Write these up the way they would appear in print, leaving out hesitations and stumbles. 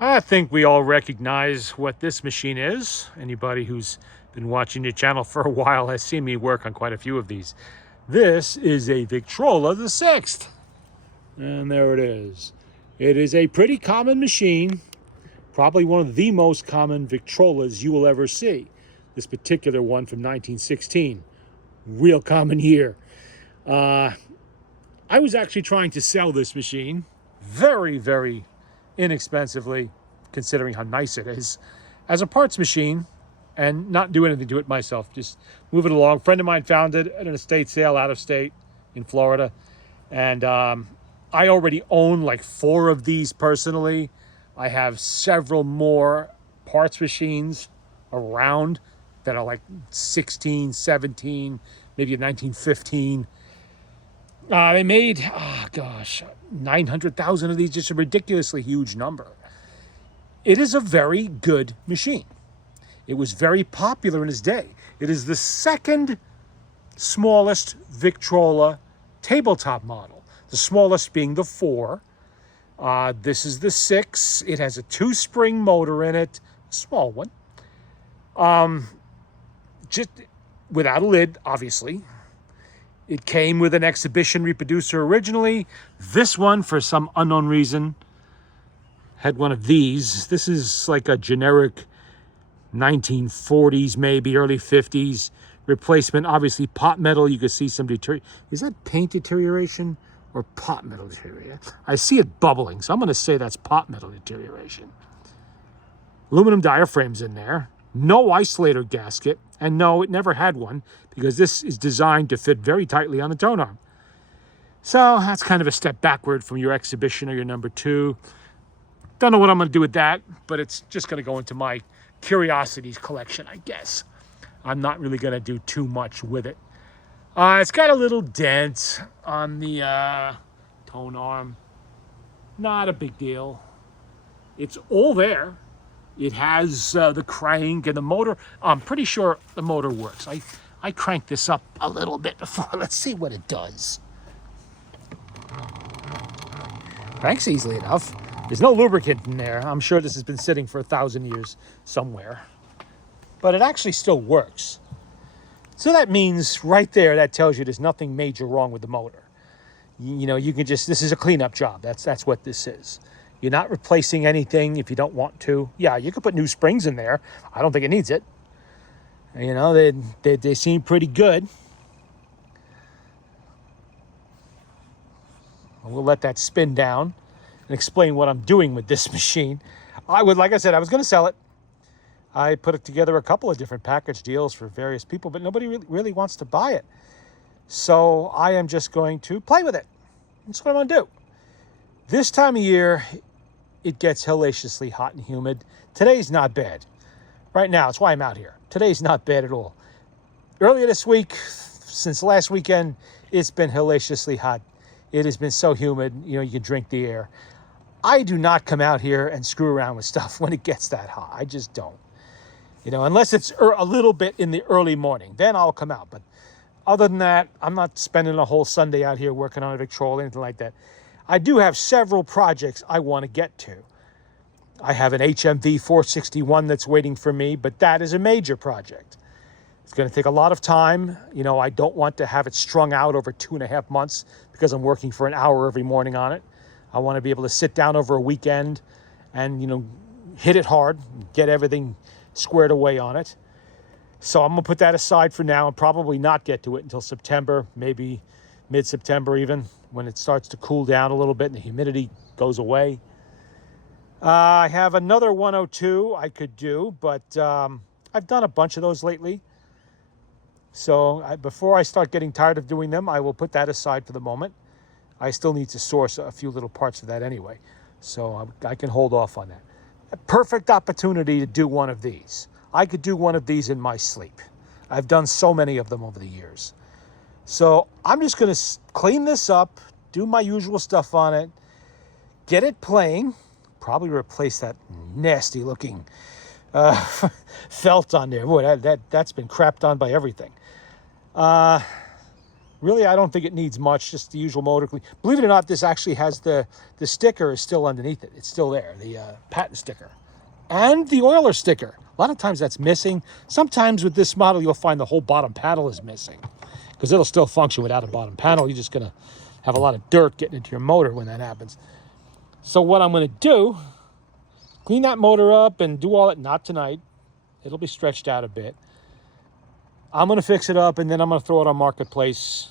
I think we all recognize what this machine is. Anybody who's been watching the channel for a while has seen me work on quite a few of these. This is a Victrola VI. And there it is. It is a pretty common machine, probably one of the most common Victrolas you will ever see. This particular one from 1916, real common year. I was actually trying to sell this machine very, very inexpensively, considering how nice it is, as a parts machine, and not do anything to it myself. Just move it along. A friend of mine found it at an estate sale out of state in Florida, and I already own like 4 of these personally. I have several more parts machines around that are like 16, 17, maybe a 1915. They made, oh gosh, 900,000 of these, just a ridiculously huge number. It is a very good machine. It was very popular in its day. It is the second smallest Victrola tabletop model, the smallest being the 4. This is the 6. It has a 2-spring motor in it, a small one. Just without a lid, obviously. It came with an exhibition reproducer originally. This one, for some unknown reason, had one of these. This is like a generic 1940s, maybe early 50s replacement. Obviously, pot metal. You can see some deterioration. Is that paint deterioration or pot metal deterioration? I see it bubbling, so I'm going to say that's pot metal deterioration. Aluminum diaphragms in there. No isolator gasket. And no, it never had one, because this is designed to fit very tightly on the tone arm. So that's kind of a step backward from your exhibition or your number 2. Don't know what I'm going to do with that, but it's just going to go into my curiosities collection, I guess. I'm not really going to do too much with it. It's got a little dent on the tone arm. Not a big deal. It's all there. It has the crank and the motor. I'm pretty sure the motor works. I cranked this up a little bit before. Let's see what it does. Cranks easily enough. There's no lubricant in there. I'm sure this has been sitting for 1,000 years somewhere. But it actually still works. So that means right there, that tells you there's nothing major wrong with the motor. You know, you can just, this is a cleanup job. That's what this is. You're not replacing anything if you don't want to. Yeah, you could put new springs in there. I don't think it needs it. You know, they seem pretty good. We'll let that spin down and explain what I'm doing with this machine. Like I said, I was going to sell it. I put it together a couple of different package deals for various people, but nobody really wants to buy it. So I am just going to play with it. That's what I'm going to do. This time of year, it gets hellaciously hot and humid. Today's not bad. Right now, it's why I'm out here. Today's not bad at all. Earlier this week, since last weekend, it's been hellaciously hot. It has been so humid, you know, you can drink the air. I do not come out here and screw around with stuff when it gets that hot. I just don't. You know, unless it's a little bit in the early morning, then I'll come out. But other than that, I'm not spending a whole Sunday out here working on a Victrola or anything like that. I do have several projects I want to get to. I have an HMV 461 that's waiting for me, but that is a major project. It's going to take a lot of time. You know, I don't want to have it strung out over 2.5 months because I'm working for an hour every morning on it. I want to be able to sit down over a weekend and, you know, hit it hard, get everything squared away on it. So I'm going to put that aside for now and probably not get to it until September, maybe mid-September even, when it starts to cool down a little bit and the humidity goes away. I have another 102 I could do, but I've done a bunch of those lately. So before I start getting tired of doing them, I will put that aside for the moment. I still need to source a few little parts of that anyway, so I can hold off on that. A perfect opportunity to do one of these. I could do one of these in my sleep. I've done so many of them over the years. So I'm just going to clean this up, do my usual stuff on it, get it playing, probably replace that nasty looking felt on there. Boy, that's been crapped on by everything. Really, I don't think it needs much, just the usual motor clean. Believe it or not, this actually has the sticker is still underneath it. It's still there, the patent sticker. And the oiler sticker. A lot of times that's missing. Sometimes with this model, you'll find the whole bottom panel is missing because it'll still function without a bottom panel. You're just going to have a lot of dirt getting into your motor when that happens. So what I'm going to do, clean that motor up and do all that, not tonight. It'll be stretched out a bit. I'm going to fix it up, and then I'm going to throw it on Marketplace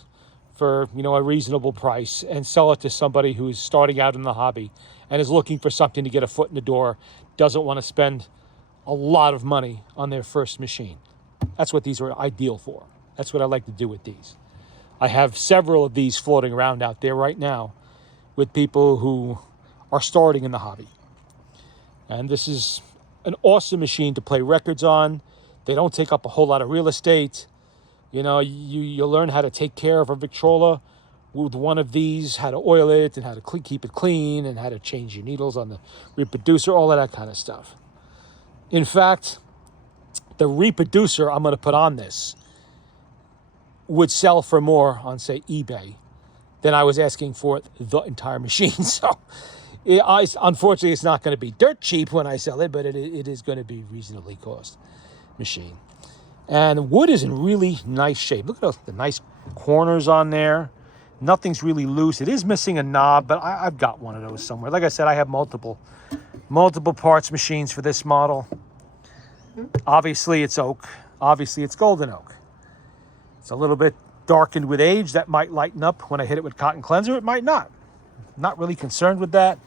for, you know, a reasonable price and sell it to somebody who's starting out in the hobby and is looking for something to get a foot in the door, doesn't want to spend a lot of money on their first machine. That's what these are ideal for. That's what I like to do with these. I have several of these floating around out there right now with people who are starting in the hobby. And this is an awesome machine to play records on. They don't take up a whole lot of real estate. You know, you'll learn how to take care of a Victrola with one of these, how to oil it and how to keep it clean and how to change your needles on the reproducer, all of that kind of stuff. In fact, the reproducer I'm going to put on this would sell for more on, say, eBay than I was asking for the entire machine. So, unfortunately, it's not going to be dirt cheap when I sell it, but it is going to be reasonably cost machine. And the wood is in really nice shape. Look at the nice corners on there. Nothing's really loose. It is missing a knob, but I've got one of those somewhere. Like I said, I have multiple parts machines for this model. Obviously, it's oak. Obviously, it's golden oak. It's a little bit darkened with age. That might lighten up when I hit it with cotton cleanser. It might not. Not really concerned with that.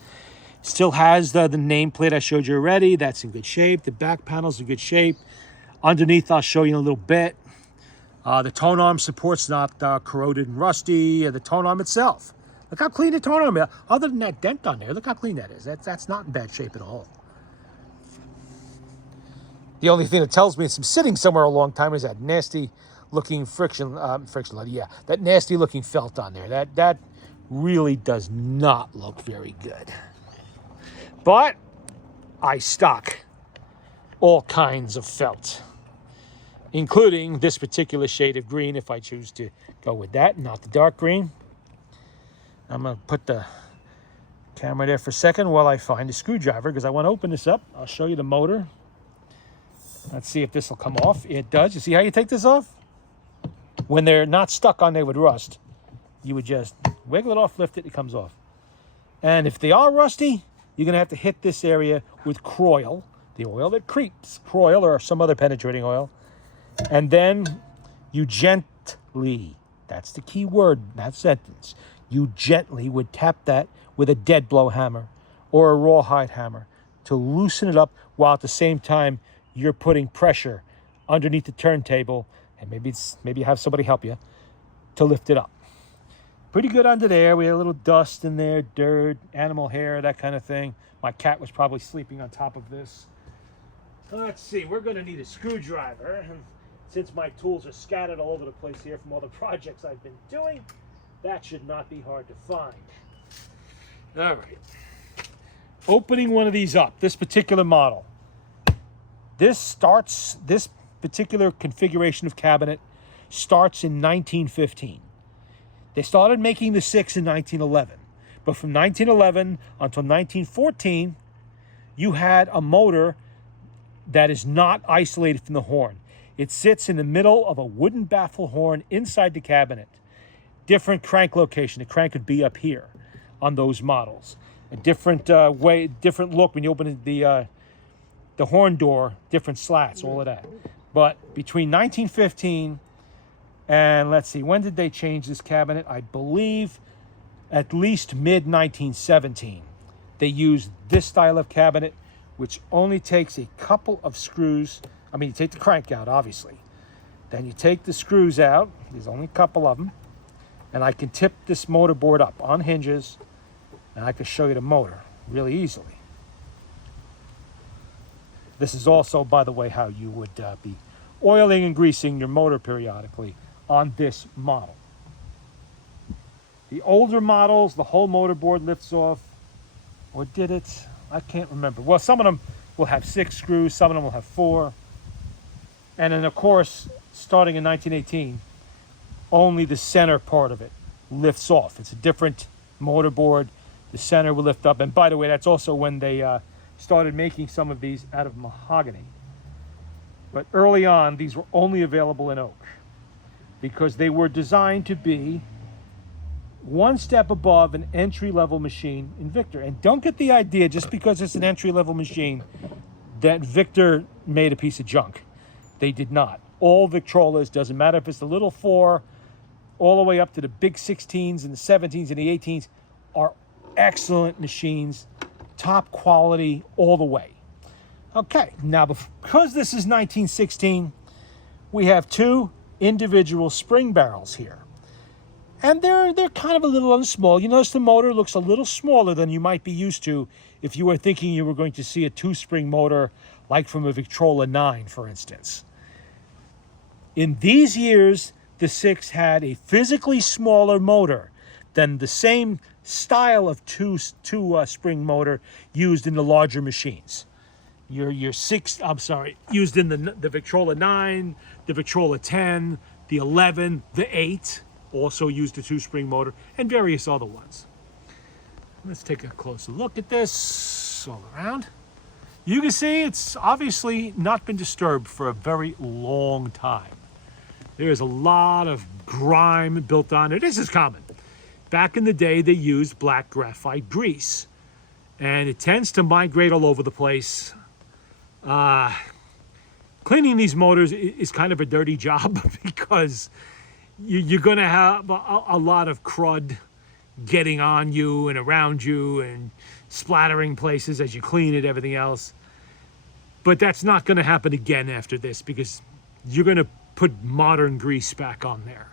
Still has the nameplate I showed you already. That's in good shape. The back panel's in good shape. Underneath, I'll show you in a little bit. The tone arm support's not corroded and rusty. The tone arm itself. Look how clean the tone arm is. Other than that dent on there, look how clean that is. That's not in bad shape at all. The only thing that tells me it's been sitting somewhere a long time is that nasty looking friction lead. Yeah, that nasty looking felt on there. That really does not look very good. But I stock all kinds of felt, including this particular shade of green if I choose to go with that, not the dark green. I'm going to put the camera there for a second while I find a screwdriver because I want to open this up. I'll show you the motor. Let's see if this will come off. It does. You see how you take this off? When they're not stuck on there with rust, you would just wiggle it off, lift it, it comes off. And if they are rusty, you're going to have to hit this area with Kroil, the oil that creeps, Kroil or some other penetrating oil. And then you gently, that's the key word in that sentence, you gently would tap that with a dead blow hammer or a rawhide hammer to loosen it up while at the same time you're putting pressure underneath the turntable, and maybe you have somebody help you to lift it up. Pretty good under there. We had a little dust in there, dirt, animal hair, that kind of thing. My cat was probably sleeping on top of this. Let's see, we're going to need a screwdriver. And since my tools are scattered all over the place here from all the projects I've been doing, that should not be hard to find. All right. Opening one of these up, this particular model. This particular configuration of cabinet starts in 1915. They started making the 6 in 1911. But from 1911 until 1914, you had a motor that is not isolated from the horn. It sits in the middle of a wooden baffle horn inside the cabinet. Different crank location. The crank could be up here on those models. A different way, different look when you open the horn door, different slats, all of that. But between 1915 and let's see, when did they change this cabinet? I believe at least mid-1917. They used this style of cabinet, which only takes a couple of screws. I mean, you take the crank out, obviously. Then you take the screws out. There's only a couple of them. And I can tip this motor board up on hinges, and I can show you the motor really easily. This is also, by the way, how you would be oiling and greasing your motor periodically on this model. The older models, the whole motor board lifts off, or did it? I can't remember. Well, some of them will have 6 screws, some of them will have 4. And then, of course, starting in 1918, only the center part of it lifts off. It's a different motor board. The center will lift up. And by the way, that's also when they started making some of these out of mahogany. But early on, these were only available in oak because they were designed to be one step above an entry-level machine in Victor. And don't get the idea, just because it's an entry-level machine, that Victor made a piece of junk. They did not. All Victrolas, doesn't matter if it's the little 4, all the way up to the big 16s and the 17s and the 18s, are excellent machines, top quality all the way. Okay, now because this is 1916, we have 2 individual spring barrels here. And they're kind of a little small. You notice the motor looks a little smaller than you might be used to if you were thinking you were going to see a 2-spring motor like from a Victrola 9, for instance. In these years, the 6 had a physically smaller motor than the same style of two-spring motor used in the larger machines. Used in the Victrola 9, the Victrola 10, the 11, the 8, also used a 2-spring motor, and various other ones. Let's take a closer look at this all around. You can see it's obviously not been disturbed for a very long time. There's a lot of grime built on it. This is common. Back in the day, they used black graphite grease, and it tends to migrate all over the place. Cleaning these motors is kind of a dirty job because you're going to have a lot of crud getting on you and around you and splattering places as you clean it, everything else. But that's not going to happen again after this because you're going to put modern grease back on there.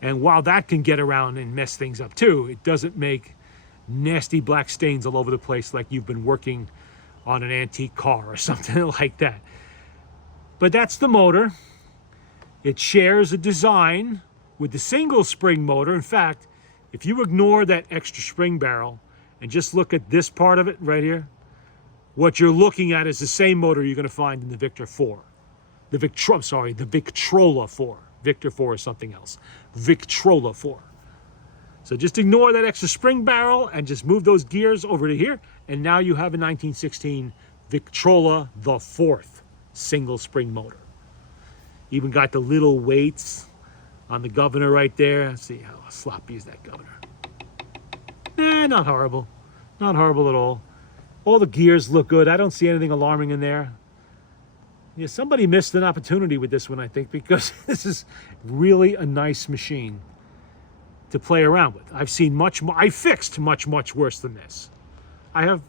And while that can get around and mess things up too, it doesn't make nasty black stains all over the place like you've been working on an antique car or something like that. But that's the motor. It shares a design with the single spring motor. In fact, if you ignore that extra spring barrel and just look at this part of it right here, what you're looking at is the same motor you're going to find in the Victor 4. The Victrola 4. Victor 4 is something else. Victrola 4. So just ignore that extra spring barrel and just move those gears over to here. And now you have a 1916 Victrola the 4th single spring motor. Even got the little weights on the governor right there. Let's see how sloppy is that governor. Not horrible. Not horrible at all. All the gears look good. I don't see anything alarming in there. Yeah, somebody missed an opportunity with this one, I think, because this is really a nice machine to play around with. I've seen much more. I fixed much worse than this. I have,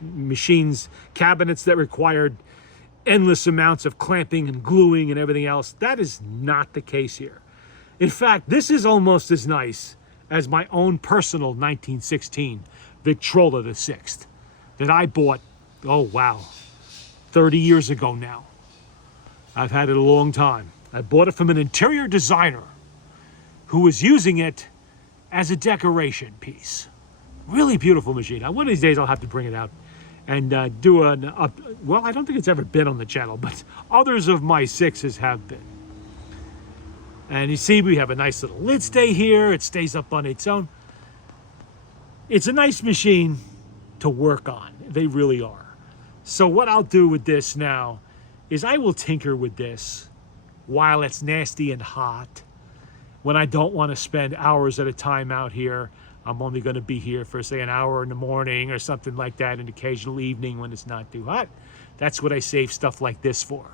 machines, cabinets that required endless amounts of clamping and gluing and everything else. That is not the case here. In fact, this is almost as nice as my own personal 1916 Victrola the 6th that I bought, 30 years ago now. I've had it a long time. I bought it from an interior designer who was using it as a decoration piece. Really beautiful machine. Now, one of these days I'll have to bring it out and do I don't think it's ever been on the channel, but others of my 6s have been. And you see we have a nice little lid stay here. It stays up on its own. It's a nice machine to work on. They really are. So what I'll do with this now is I will tinker with this while it's nasty and hot. When I don't want to spend hours at a time out here, I'm only going to be here for, say, an hour in the morning or something like that, an occasional evening when it's not too hot. That's what I save stuff like this for.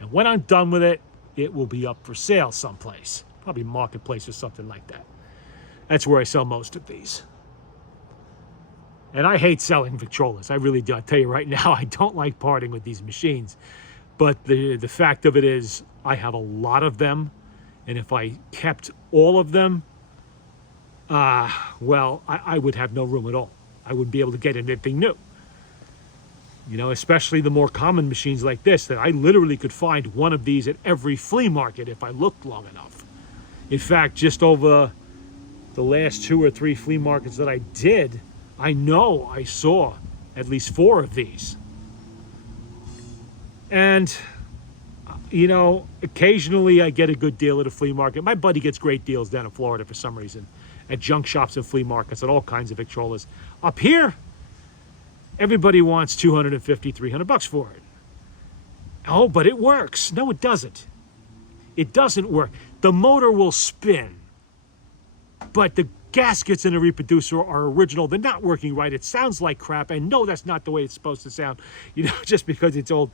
And when I'm done with it, it will be up for sale someplace. Probably Marketplace or something like that. That's where I sell most of these. And I hate selling Victrolas. I really do. I'll tell you right now, I don't like parting with these machines. But the fact of it is, I have a lot of them. And if I kept all of them, I would have no room at all. I wouldn't be able to get anything new. Especially the more common machines like this, that I literally could find one of these at every flea market if I looked long enough. In fact, just over the last 2 or 3 flea markets that I did, I know I saw at least 4 of these. And, you know, occasionally I get a good deal at a flea market. My buddy gets great deals down in Florida for some reason, at junk shops and flea markets, at all kinds of Victrolas. Up here, everybody wants 250, 300 bucks for it. Oh, but it works. No, it doesn't. It doesn't work. The motor will spin, but the gaskets in the reproducer are original. They're not working right. It sounds like crap, and no, that's not the way it's supposed to sound, you know, just because it's old.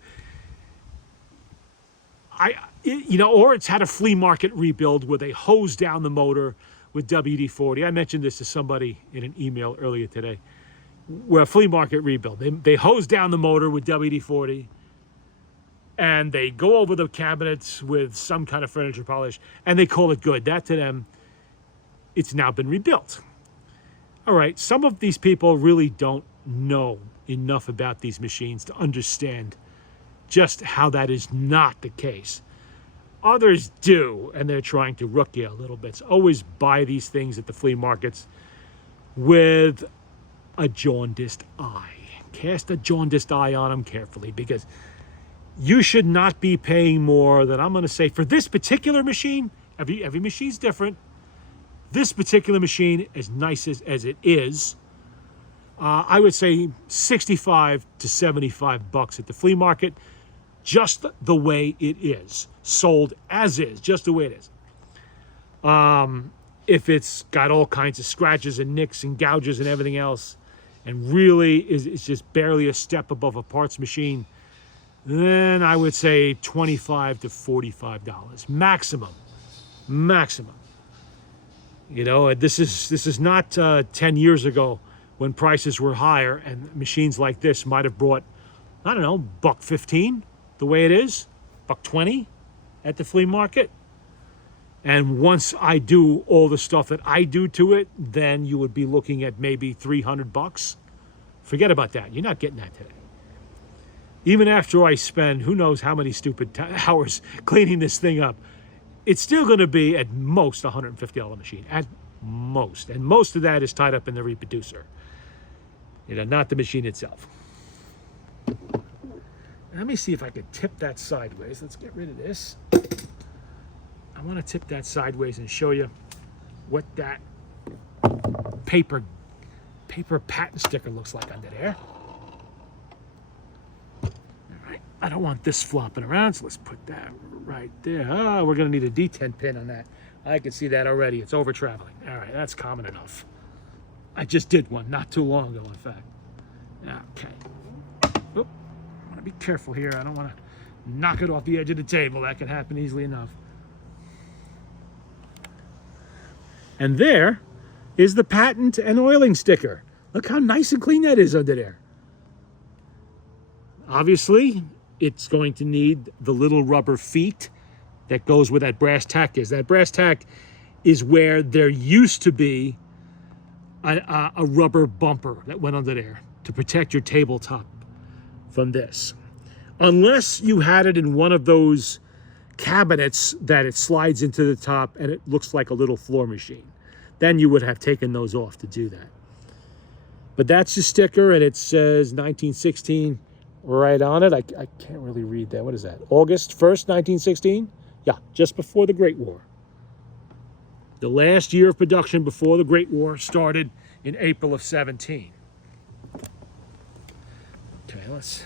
Or it's had a flea market rebuild where they hose down the motor with WD-40. I mentioned this to somebody in an email earlier today, where a flea market rebuild. They hose down the motor with WD-40, and they go over the cabinets with some kind of furniture polish, and they call it good. That to them, it's now been rebuilt. All right, some of these people really don't know enough about these machines to understand just how that is not the case. Others do, and they're trying to rook you a little bit. So always buy these things at the flea markets with a jaundiced eye. Cast a jaundiced eye on them carefully, because you should not be paying more than, I'm going to say, for this particular machine. Every machine's different. This particular machine, as nice as it is, I would say 65 to 75 bucks at the flea market, just the way it is, sold as is, just the way it is. If it's got all kinds of scratches and nicks and gouges and everything else, and really it's just barely a step above a parts machine, then I would say $25 to $45 maximum. You know, this is not 10 years ago when prices were higher, and machines like this might have brought, I don't know, $1.15 the way it is, $1.20 at the flea market. And once I do all the stuff that I do to it, then you would be looking at maybe 300 bucks. Forget about that. You're not getting that today. Even after I spend who knows how many stupid hours cleaning this thing up, it's still going to be at most a $150 machine, at most. And most of that is tied up in the reproducer, you know, not the machine itself. Let me see if I can tip that sideways. Let's get rid of this. I want to tip that sideways and show you what that paper patent sticker looks like under there. All right, I don't want this flopping around, so let's put that right there. Oh, we're going to need a D10 pin on that. I can see that already. It's over traveling. All right, that's common enough. I just did one not too long ago, in fact. Okay. Oop. I want to be careful here. I don't want to knock it off the edge of the table. That can happen easily enough. And there is the patent and oiling sticker. Look how nice and clean that is under there. Obviously, it's going to need the little rubber feet that goes where that brass tack is. That brass tack is where there used to be a rubber bumper that went under there to protect your tabletop from this. Unless you had it in one of those cabinets that it slides into the top and it looks like a little floor machine, then you would have taken those off to do that. But that's the sticker, and it says 1916 right on it. I can't really read that. What is that? August 1st, 1916? Yeah, just before the Great War. The last year of production before the Great War started in April of 17. Okay, let's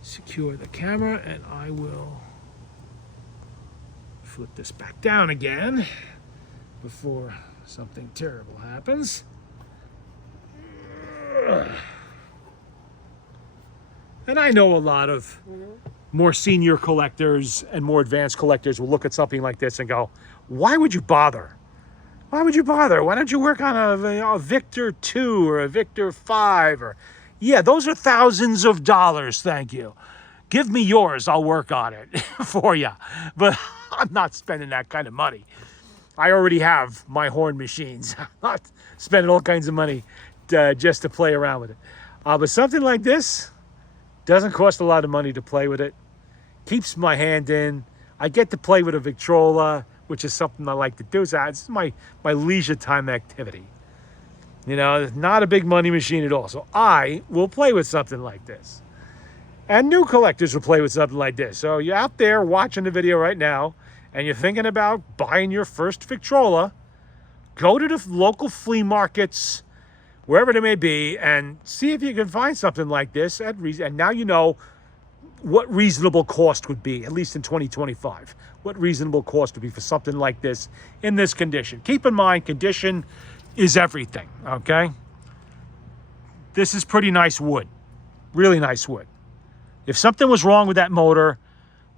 secure the camera, and I will flip this back down again before something terrible happens. And I know a lot of more senior collectors and more advanced collectors will look at something like this and go, why would you bother? Why would you bother? Why don't you work on a Victor 2 or a Victor 5? Or, yeah, those are thousands of dollars, thank you. Give me yours, I'll work on it for you. But I'm not spending that kind of money. I already have my horn machines. I'm not spending all kinds of money just to play around with it. But something like this doesn't cost a lot of money to play with it. Keeps my hand in. I get to play with a Victrola, which is something I like to do. So it's my leisure time activity. You know, it's not a big money machine at all. So I will play with something like this. And new collectors will play with something like this. So you're out there watching the video right now, and you're thinking about buying your first Victrola, go to the local flea markets, wherever they may be, and see if you can find something like this at reason. And now you know what reasonable cost would be, at least in 2025. What reasonable cost would be for something like this in this condition. Keep in mind, condition is everything, okay? This is pretty nice wood, really nice wood. If something was wrong with that motor,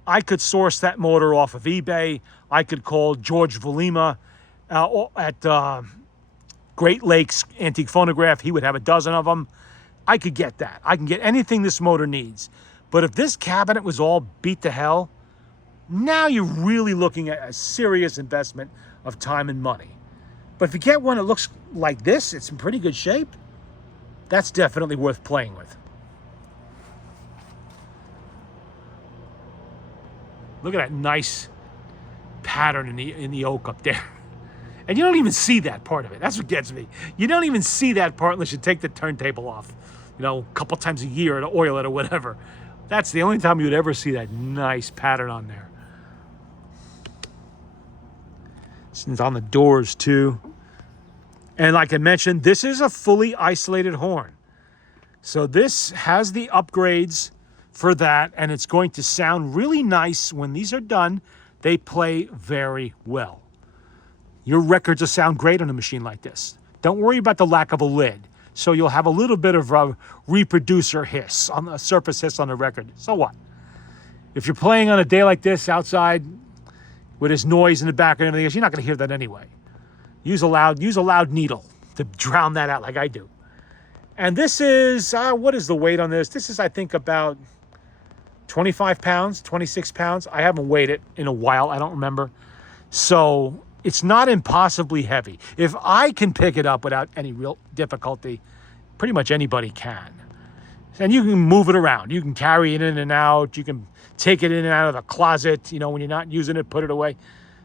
I could source that motor off of eBay. I could call George Valima at Great Lakes Antique Phonograph. He would have a dozen of them. I could get that. I can get anything this motor needs. But if this cabinet was all beat to hell, now you're really looking at a serious investment of time and money. But if you get one that looks like this, it's in pretty good shape, that's definitely worth playing with. Look at that nice pattern in the oak up there. And you don't even see that part of it. That's what gets me. You don't even see that part unless you take the turntable off, you know, a couple times a year to oil it or whatever. That's the only time you would ever see that nice pattern on there. It's on the doors too. And like I mentioned, this is a fully isolated horn. So this has the upgrades for that, and it's going to sound really nice when these are done. They play very well. Your records will sound great on a machine like this. Don't worry about the lack of a lid. So you'll have a little bit of a reproducer hiss, on a surface hiss on the record. So what? If you're playing on a day like this outside with this noise in the back and everything else, you're not going to hear that anyway. Use a loud needle to drown that out like I do. And this is, what is the weight on this? This is, I think, about 25 pounds, 26 pounds. I haven't weighed it in a while. I don't remember. So it's not impossibly heavy. If I can pick it up without any real difficulty, pretty much anybody can. And you can move it around. You can carry it in and out. You can take it in and out of the closet, you know, when you're not using it, put it away.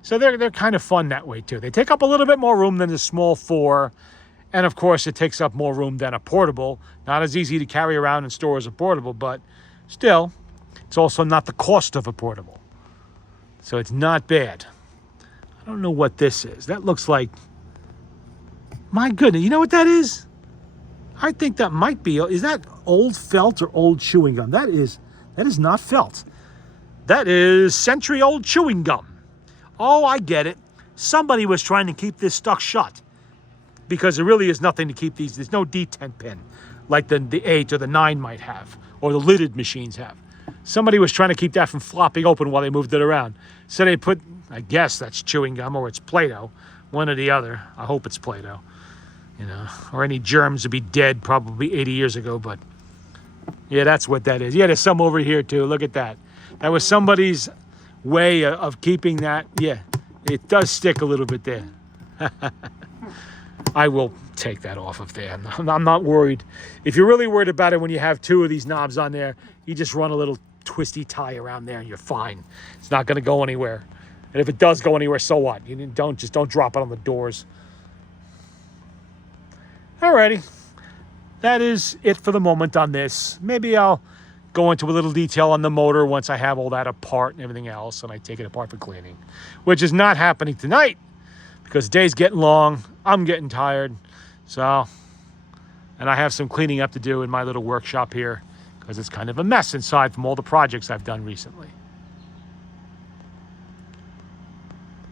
So they're kind of fun that way too. They take up a little bit more room than the small 4. And of course, it takes up more room than a portable. Not as easy to carry around and store as a portable, but still, it's also not the cost of a portable. So it's not bad. I don't know what this is. That looks like, my goodness, you know what that is? I think that might be, is that old felt or old chewing gum? That is not felt. That is century-old chewing gum. Oh, I get it. Somebody was trying to keep this stuck shut because there really is nothing to keep these. There's no detent pin like the 8 or the 9 might have, or the lidded machines have. Somebody was trying to keep that from flopping open while they moved it around. So they put, I guess that's chewing gum or it's Play-Doh, one or the other. I hope it's Play-Doh, you know, or any germs would be dead probably 80 years ago, but yeah, that's what that is. Yeah, there's some over here too. Look at that. That was somebody's way of keeping that. Yeah, it does stick a little bit there. I will take that off of there. I'm not worried. If you're really worried about it when you have 2 of these knobs on there, you just run a little twisty tie around there and you're fine. It's not going to go anywhere. And if it does go anywhere, so what? You don't drop it on the doors. Alrighty. That is it for the moment on this. Maybe I'll go into a little detail on the motor once I have all that apart and everything else, and I take it apart for cleaning, which is not happening tonight because the day's getting long. I'm getting tired. So, and I have some cleaning up to do in my little workshop here because it's kind of a mess inside from all the projects I've done recently.